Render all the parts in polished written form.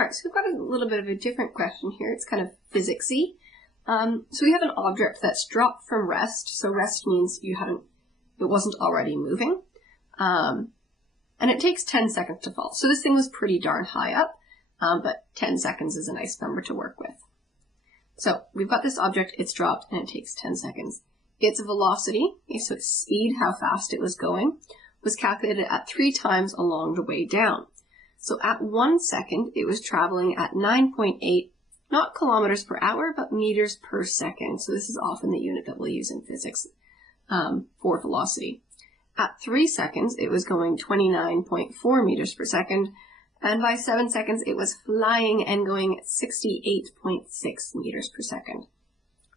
All right, so we've got a little bit of a different question here. It's kind of physicsy. So we have an object that's dropped from rest. So rest means it wasn't already moving. And it takes 10 seconds to fall. So this thing was pretty darn high up, but 10 seconds is a nice number to work with. So we've got this object, it's dropped, and it takes 10 seconds. Its velocity, so its speed, how fast it was going, was calculated at 3 times along the way down. So at 1 second, it was traveling at 9.8, not kilometers per hour, but meters per second. So this is often the unit that we'll use in physics for velocity. At 3 seconds, it was going 29.4 meters per second. And by 7 seconds, it was flying and going 68.6 meters per second.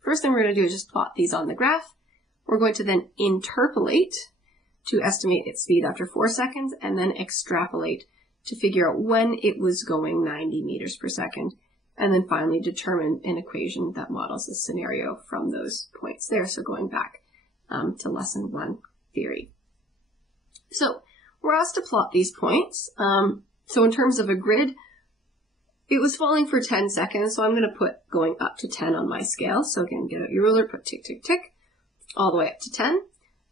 First thing we're going to do is just plot these on the graph. We're going to then interpolate to estimate its speed after 4 seconds, and then extrapolate to figure out when it was going 90 meters per second, and then finally determine an equation that models a scenario from those points there. So going back to lesson 1 theory. So we're asked to plot these points. So in terms of a grid, it was falling for 10 seconds, so I'm going to put going up to 10 on my scale. So again, get out your ruler, put tick, tick, tick, all the way up to 10.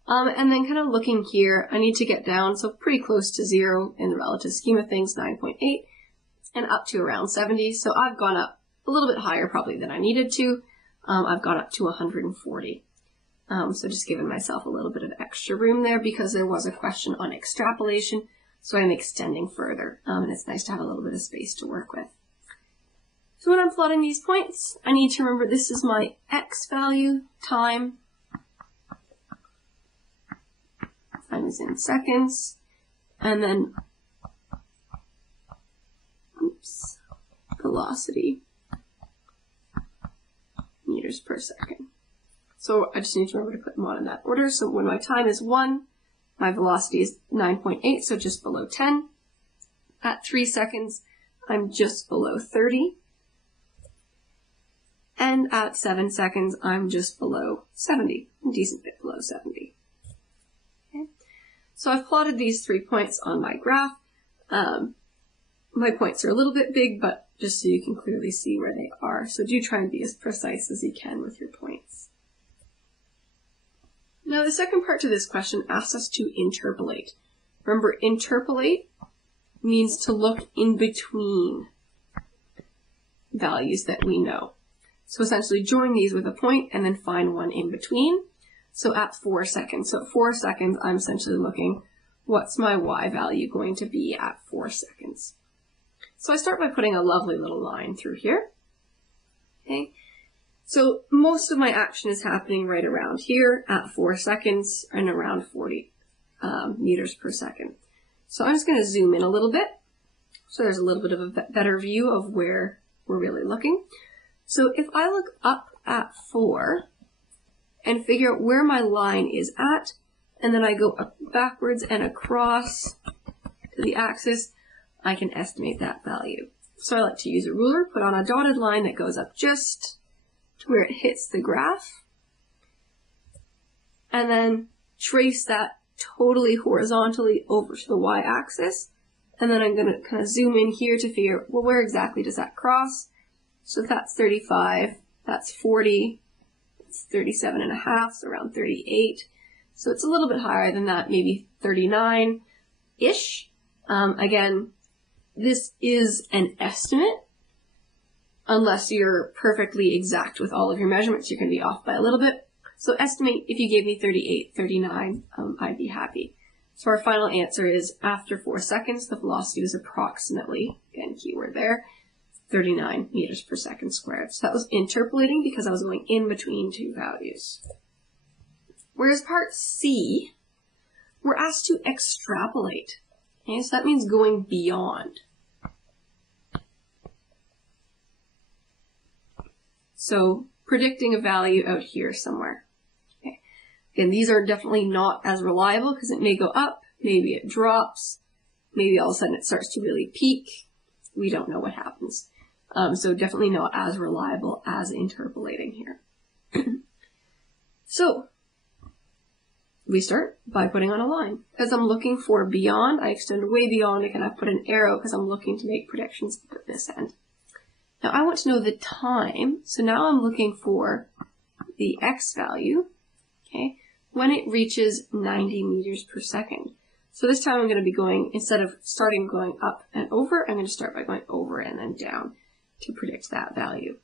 And then kind of looking here, I need to get down, so pretty close to 0 in the relative scheme of things, 9.8, and up to around 70. So I've gone up a little bit higher probably than I needed to. I've gone up to 140. So just giving myself a little bit of extra room there because there was a question on extrapolation. So I'm extending further, and it's nice to have a little bit of space to work with. So when I'm plotting these points, I need to remember this is my x value, time is in seconds, and then velocity, meters per second. So I just need to remember to put them on in that order. So when my time is 1, my velocity is 9.8, so just below 10. At 3 seconds, I'm just below 30. And at 7 seconds, I'm just below 70, a decent bit below 70. Okay. So I've plotted these 3 points on my graph. My points are a little bit big, but just so you can clearly see where they are. So do try and be as precise as you can with your points. Now the second part to this question asks us to interpolate. Remember, interpolate means to look in between values that we know. So essentially join these with a point and then find one in between. So at 4 seconds. So at 4 seconds, I'm essentially looking, what's my y value going to be at 4 seconds? So I start by putting a lovely little line through here. Okay. So most of my action is happening right around here at 4 seconds and around 40 meters per second. So I'm just going to zoom in a little bit. So there's a little bit of a better view of where we're really looking. So if I look up at 4 and figure out where my line is at, and then I go up backwards and across to the axis, I can estimate that value. So I like to use a ruler, put on a dotted line that goes up just to where it hits the graph, and then trace that totally horizontally over to the y-axis. And then I'm going to kind of zoom in here to figure out, well, where exactly does that cross? So if that's 35, that's 40, it's 37.5, so around 38. So it's a little bit higher than that, maybe 39-ish. Again, this is an estimate. Unless you're perfectly exact with all of your measurements, you're going to be off by a little bit. So estimate if you gave me 38, 39, I'd be happy. So our final answer is after 4 seconds, the velocity was approximately, again, keyword there, 39 meters per second squared. So that was interpolating because I was going in between two values. Whereas part C, we're asked to extrapolate. Okay, so that means going beyond. So predicting a value out here somewhere. Okay. Again, these are definitely not as reliable because it may go up, maybe it drops, maybe all of a sudden it starts to really peak. We don't know what happens. So definitely not as reliable as interpolating here. So we start by putting on a line. As I'm looking for beyond, I extend way beyond. Again, I put an arrow because I'm looking to make predictions at this end. Now I want to know the time, so now I'm looking for the x value, okay, when it reaches 90 meters per second. So this time I'm going to be going, instead of starting going up and over, I'm going to start by going over and then down to predict that value.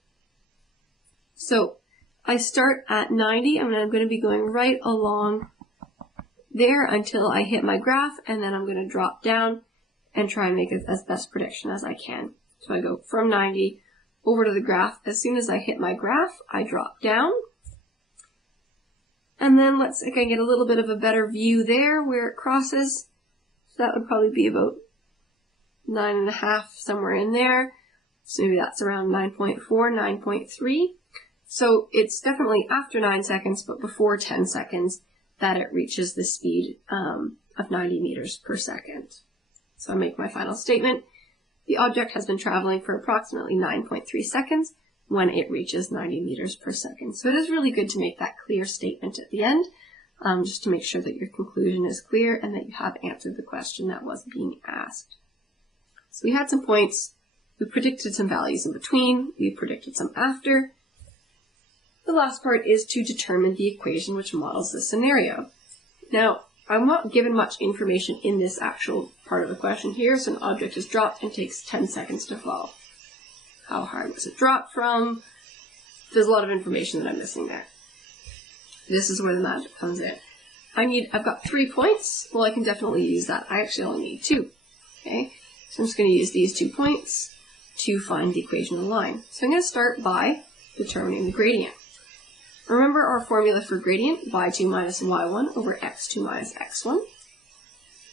So I start at 90, and I'm going to be going right along there until I hit my graph, and then I'm going to drop down and try and make it as best prediction as I can. So I go from 90 over to the graph. As soon as I hit my graph, I drop down. And then let's see if I can get a little bit of a better view there where it crosses. So that would probably be about 9.5, somewhere in there. So maybe that's around 9.4, 9.3. So it's definitely after 9 seconds, but before 10 seconds that it reaches the speed of 90 meters per second. So I make my final statement. The object has been traveling for approximately 9.3 seconds when it reaches 90 meters per second. So it is really good to make that clear statement at the end, just to make sure that your conclusion is clear and that you have answered the question that was being asked. So we had some points. We predicted some values in between. We predicted some after. The last part is to determine the equation which models the scenario. Now, I'm not given much information in this actual part of the question here, so an object is dropped and takes 10 seconds to fall. How hard was it dropped from? There's a lot of information that I'm missing there. This is where the magic comes in. I've got 3 points. Well, I can definitely use that. I actually only need 2. Okay, so I'm just going to use these 2 points to find the equation of the line. So I'm going to start by determining the gradient. Remember our formula for gradient, y2 minus y1 over x2 minus x1.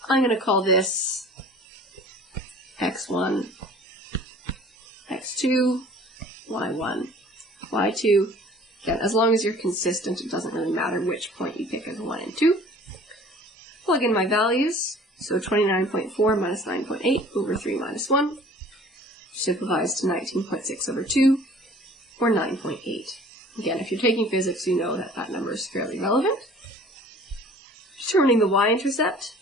I'm going to call this x1, x2, y1, y2. Again, as long as you're consistent, it doesn't really matter which point you pick as 1 and 2. Plug in my values. So 29.4 minus 9.8 over 3 minus 1 simplifies to 19.6 over 2, or 9.8. Again, if you're taking physics, you know that that number is fairly relevant. Determining the y-intercept.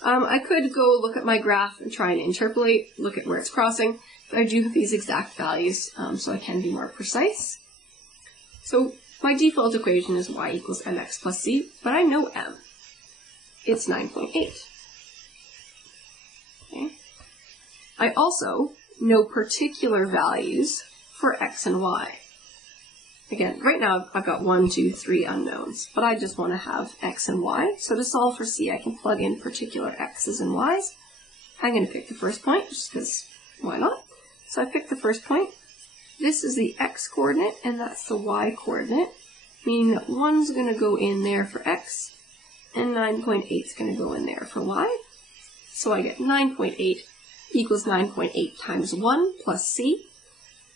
I could go look at my graph and try and interpolate, look at where it's crossing, but I do have these exact values, so I can be more precise. So my default equation is y equals mx plus c, but I know m. It's 9.8. Okay. I also know particular values for x and y. Again, right now I've got 1, 2, 3 unknowns, but I just want to have x and y. So to solve for c, I can plug in particular x's and y's. I'm going to pick the first point, just because why not? So I picked the first point. This is the x coordinate, and that's the y coordinate, meaning that 1's going to go in there for x, and 9.8 is going to go in there for y. So I get 9.8 equals 9.8 times 1 plus c.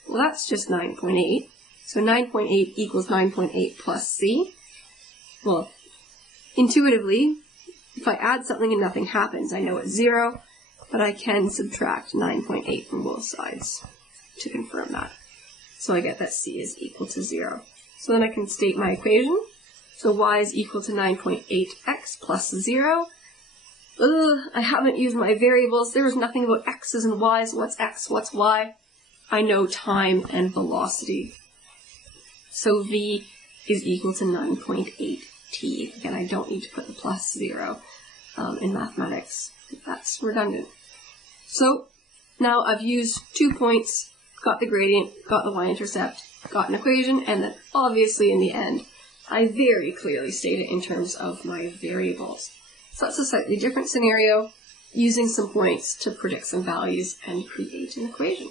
Well, that's just 9.8. So 9.8 equals 9.8 plus c. Well, intuitively, if I add something and nothing happens, I know it's 0, but I can subtract 9.8 from both sides to confirm that. So I get that c is equal to 0. So then I can state my equation. So y is equal to 9.8x plus 0. I haven't used my variables. There was nothing about x's and y's. What's x? What's y? I know time and velocity. So v is equal to 9.8t. Again, I don't need to put the plus 0 in mathematics. That's redundant. So now I've used 2 points, got the gradient, got the y-intercept, got an equation, and then obviously in the end, I very clearly state it in terms of my variables. So that's a slightly different scenario, using some points to predict some values and create an equation.